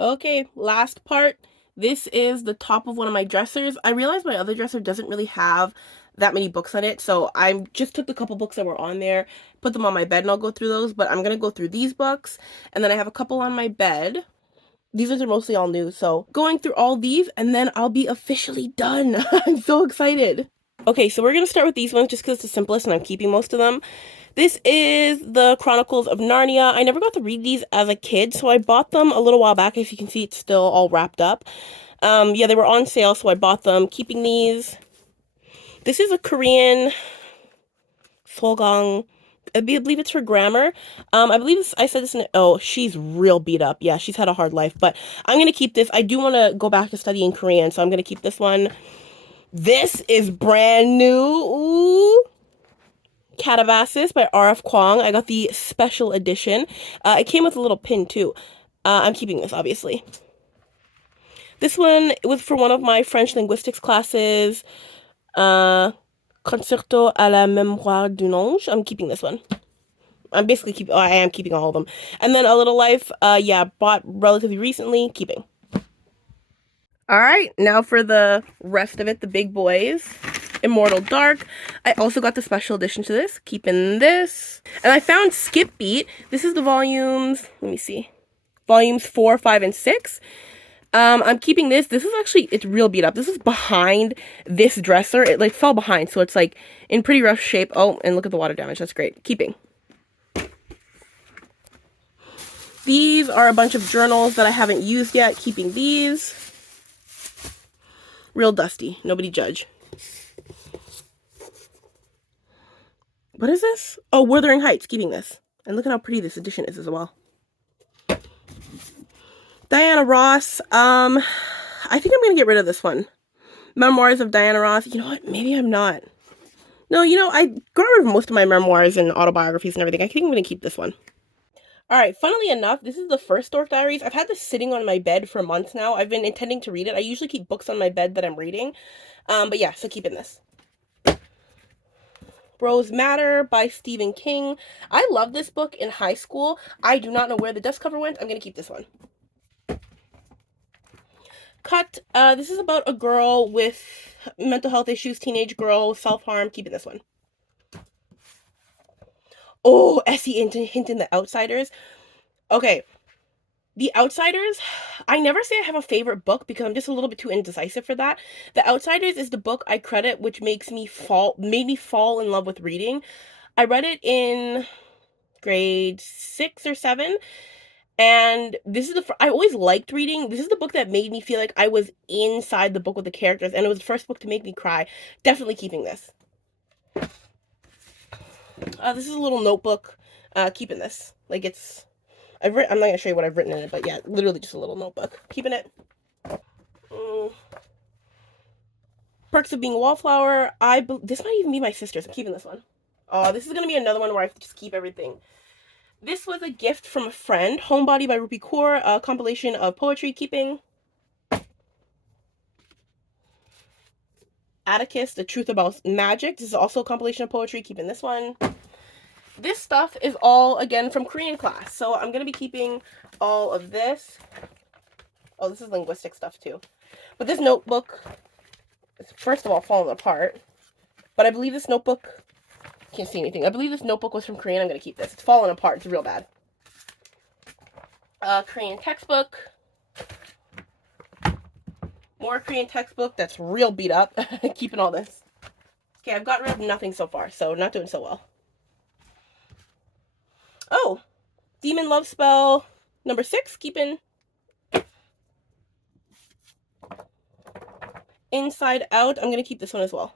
Okay, last part. This is the top of one of my dressers. I realized my other dresser doesn't really have that many books on it, so I just took the couple books that were on there, put them on my bed, and I'll go through those, but I'm gonna go through these books, and then I have a couple on my bed. These ones are mostly all new, so going through all these, and then I'll be officially done. I'm so excited. Okay, so we're gonna start with these ones just because it's the simplest and I'm keeping most of them. This is the Chronicles of Narnia. I never got to read these as a kid, so I bought them a little while back. As you can see, it's still all wrapped up. Yeah, they were on sale, so I bought them. Keeping these. This is a Korean Solgang. I believe it's for grammar. I believe this, I said this in, oh, she's real beat up. Yeah, she's had a hard life, but I'm going to keep this. I do want to go back to studying Korean, so I'm going to keep this one. This is brand new. Ooh. Calabasas by R.F. Kuang. I got the special edition. It came with a little pin too. I'm keeping this, obviously. This one was for one of my French linguistics classes. Concerto à la mémoire d'un ange. I'm keeping this one. I'm basically keeping, I am keeping all of them. And then A Little Life, yeah, bought relatively recently, keeping. All right, now for the rest of it, the big boys. Immortal Dark. I also got the special edition to this, keeping this. And I found Skip Beat. This is the volumes, let me see, volumes 4, 5, and 6. I'm keeping this. This is actually, it's real beat up. This is behind this dresser. It like fell behind, so it's like in pretty rough shape. Oh, and look at the water damage. That's great. Keeping. These are a bunch of journals that I haven't used yet. Keeping these. Real dusty. Nobody judge. What is this? Oh, Wuthering Heights. Keeping this. And look at how pretty this edition is as well. Diana Ross. I think I'm going to get rid of this one. Memoirs of Diana Ross. You know what? Maybe I'm not. No, you know, I got rid of most of my memoirs and autobiographies and everything. I think I'm going to keep this one. Alright, funnily enough, this is the first Stork Diaries. I've had this sitting on my bed for months now. I've been intending to read it. I usually keep books on my bed that I'm reading. But yeah, so keeping this. Rose Matter by Stephen King. I loved this book in high school. I do not know where the dust cover went. I'm going to keep this one. Cut. This is about a girl with mental health issues, teenage girl, self-harm. Keeping this one. Oh, Essie Hinton, The Outsiders. Okay. The Outsiders, I never say I have a favorite book because I'm just a little bit too indecisive for that. The Outsiders is the book I credit which made me fall in love with reading. I read it in grade 6 or 7, and this is I always liked reading. This is the book that made me feel like I was inside the book with the characters, and it was the first book to make me cry. Definitely keeping this. This is a little notebook. Keeping this. Like it's I'm not going to show you what I've written in it, but yeah, literally just a little notebook. Keeping it. Perks of Being a Wallflower. This might even be my sister's. I'm keeping this one. Oh, this is going to be another one where I have to just keep everything. This was a gift from a friend. Homebody by Rupi Kaur, a compilation of poetry. Keeping. Atticus, The Truth About Magic. This is also a compilation of poetry. Keeping this one. This stuff is all, again, from Korean class. So I'm going to be keeping all of this. Oh, this is linguistic stuff too. But this notebook is, first of all, falling apart. But I believe this notebook, can't see anything. I believe this notebook was from Korean. I'm going to keep this. It's falling apart. It's real bad. Korean textbook. More Korean textbook that's real beat up. Keeping all this. Okay, I've got rid of nothing so far, so not doing so well. Oh, Demon Love Spell number 6, keeping. Inside Out, I'm going to keep this one as well.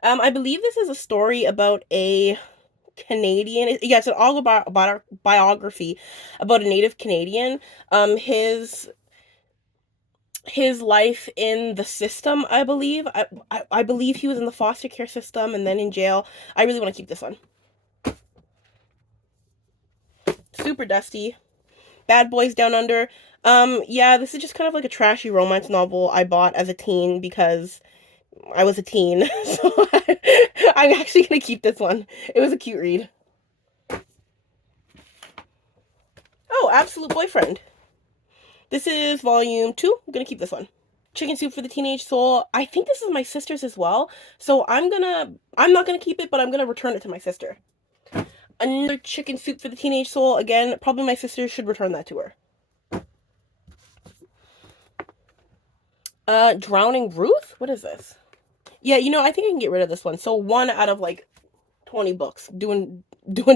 I believe this is a story about a Canadian, yeah, it's an autobiography about a Native Canadian. His life in the system, I believe. I believe he was in the foster care system and then in jail. I really want to keep this one. Super dusty. Bad Boys Down Under. Yeah, this is just kind of like a trashy romance novel I bought as a teen because I was a teen. So I'm actually going to keep this one. It was a cute read. Oh, Absolute Boyfriend. This is volume 2. I'm gonna keep this one. Chicken Soup for the Teenage Soul. I think this is my sister's as well. So I'm not gonna keep it, but I'm gonna return it to my sister. Another Chicken Soup for the Teenage Soul. Again, probably my sister should return that to her. Drowning Ruth? What is this? Yeah, you know, I think I can get rid of this one. So 1 out of like 20 books. Doing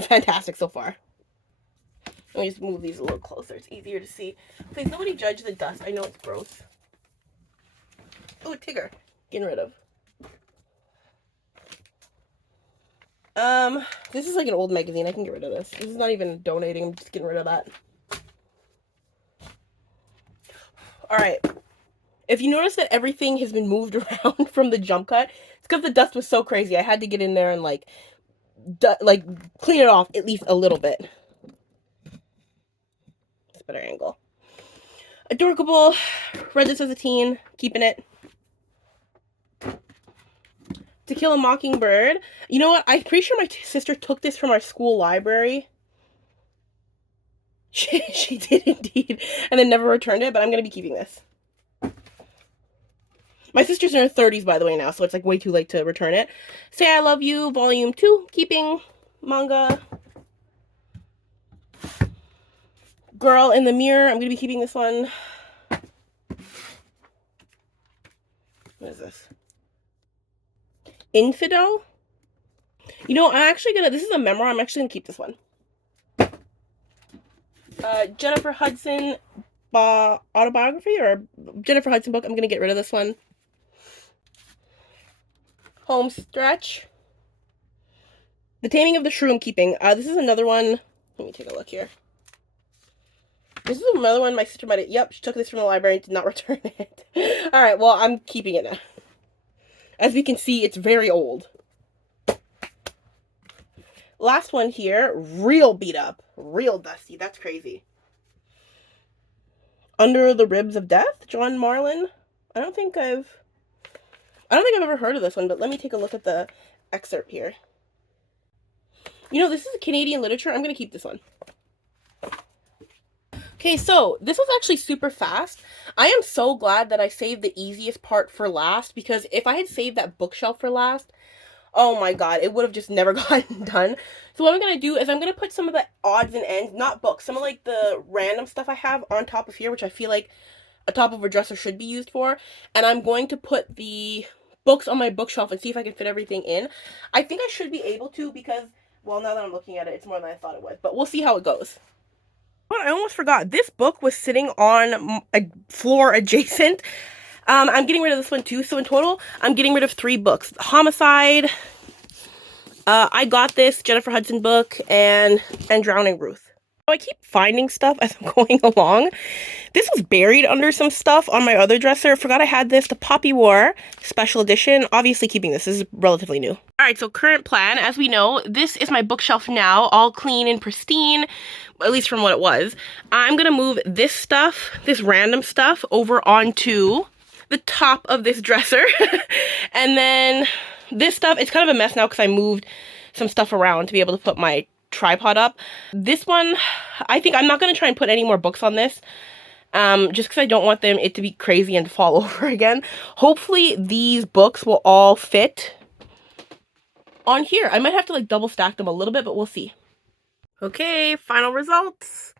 fantastic so far. Let me just move these a little closer. It's easier to see. Please, nobody judge the dust. I know it's gross. Oh, Tigger. Getting rid of. This is like an old magazine. I can get rid of this. This is not even donating. I'm just getting rid of that. Alright. If you notice that everything has been moved around from the jump cut, it's because the dust was so crazy. I had to get in there and like clean it off at least a little bit. It's a better angle. Adorable. Read this as a teen. Keeping it. To Kill a Mockingbird. You know what? I'm pretty sure my sister took this from our school library. She did indeed. And then never returned it, but I'm going to be keeping this. My sister's in her 30s, by the way, now, so it's like way too late to return it. Say I Love You, Volume 2, keeping manga. Girl in the Mirror, I'm going to be keeping this one. What is this? Infidel? You know, this is a memoir, I'm actually going to keep this one. Jennifer Hudson autobiography, or Jennifer Hudson book, I'm going to get rid of this one. Home Stretch. The Taming of the Shrew I'm keeping. This is another one. Let me take a look here. This is another one my sister might have... Yep, she took this from the library and did not return it. Alright, well, I'm keeping it now. As we can see, it's very old. Last one here. Real beat up. Real dusty. That's crazy. Under the Ribs of Death? John Marlin? I don't think I've ever heard of this one, but let me take a look at the excerpt here. You know, this is Canadian literature. I'm going to keep this one. Okay, so this was actually super fast. I am so glad that I saved the easiest part for last, because if I had saved that bookshelf for last, oh my god, it would have just never gotten done. So what I'm going to do is I'm going to put some of the odds and ends, not books, some of like the random stuff I have on top of here, which I feel like a top of a dresser should be used for. And I'm going to put the books on my bookshelf and see if I can fit everything in. I think I should be able to, because, well, now that I'm looking at it, it's more than I thought it was. But we'll see how it goes. Oh, I almost forgot. This book was sitting on a floor adjacent. I'm getting rid of this one too. So in total, I'm getting rid of 3 books. Homicide, I Got This, Jennifer Hudson book, and Drowning Ruth. I keep finding stuff as I'm going along. This was buried under some stuff on my other dresser. Forgot I had this, the Poppy War special edition. Obviously keeping this. This is relatively new. Alright, so current plan. As we know, this is my bookshelf now, all clean and pristine, at least from what it was. I'm going to move this stuff, this random stuff, over onto the top of this dresser. And then this stuff, it's kind of a mess now because I moved some stuff around to be able to put my tripod up. This one, I think I'm not going to try and put any more books on this, just because I don't want it to be crazy and fall over again. Hopefully these books will all fit on here. I might have to like double stack them a little bit, but we'll see. Okay, final results.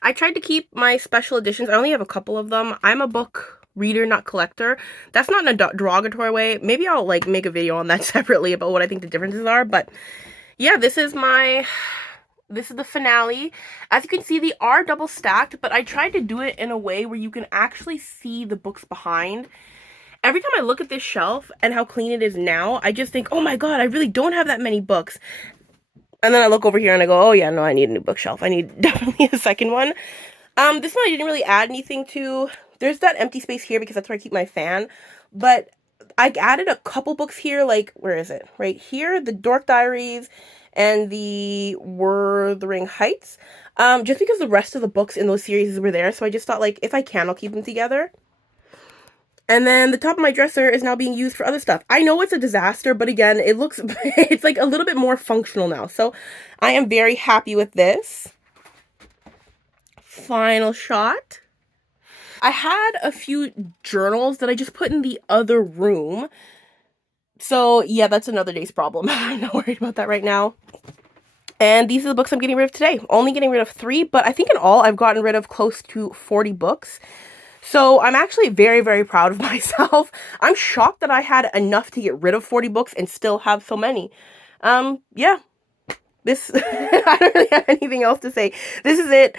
I tried to keep my special editions. I only have a couple of them. I'm a book reader, not collector. That's not in a derogatory way. Maybe I'll like make a video on that separately about what I think the differences are, but yeah, this is the finale. As you can see, they are double stacked, but I tried to do it in a way where you can actually see the books behind. Every time I look at this shelf and how clean it is now, I just think, oh my god, I really don't have that many books. And then I look over here and I go, oh yeah, no, I need a new bookshelf. I need definitely a second one. This one I didn't really add anything to. There's that empty space here because that's where I keep my fan. But I added a couple books here, like, where is it? Right here, the Dork Diaries and the Wuthering Heights. Just because the rest of the books in those series were there, so I just thought, like, if I can, I'll keep them together. And then the top of my dresser is now being used for other stuff. I know it's a disaster, but again, it looks, it's like a little bit more functional now. So I am very happy with this. Final shot. I had a few journals that I just put in the other room. So yeah, that's another day's problem. I'm not worried about that right now. And these are the books I'm getting rid of today. Only getting rid of 3, but I think in all I've gotten rid of close to 40 books. So I'm actually very, very proud of myself. I'm shocked that I had enough to get rid of 40 books and still have so many. Yeah, this, I don't really have anything else to say. This is it.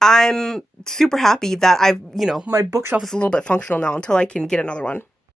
I'm super happy that my bookshelf is a little bit functional now until I can get another one.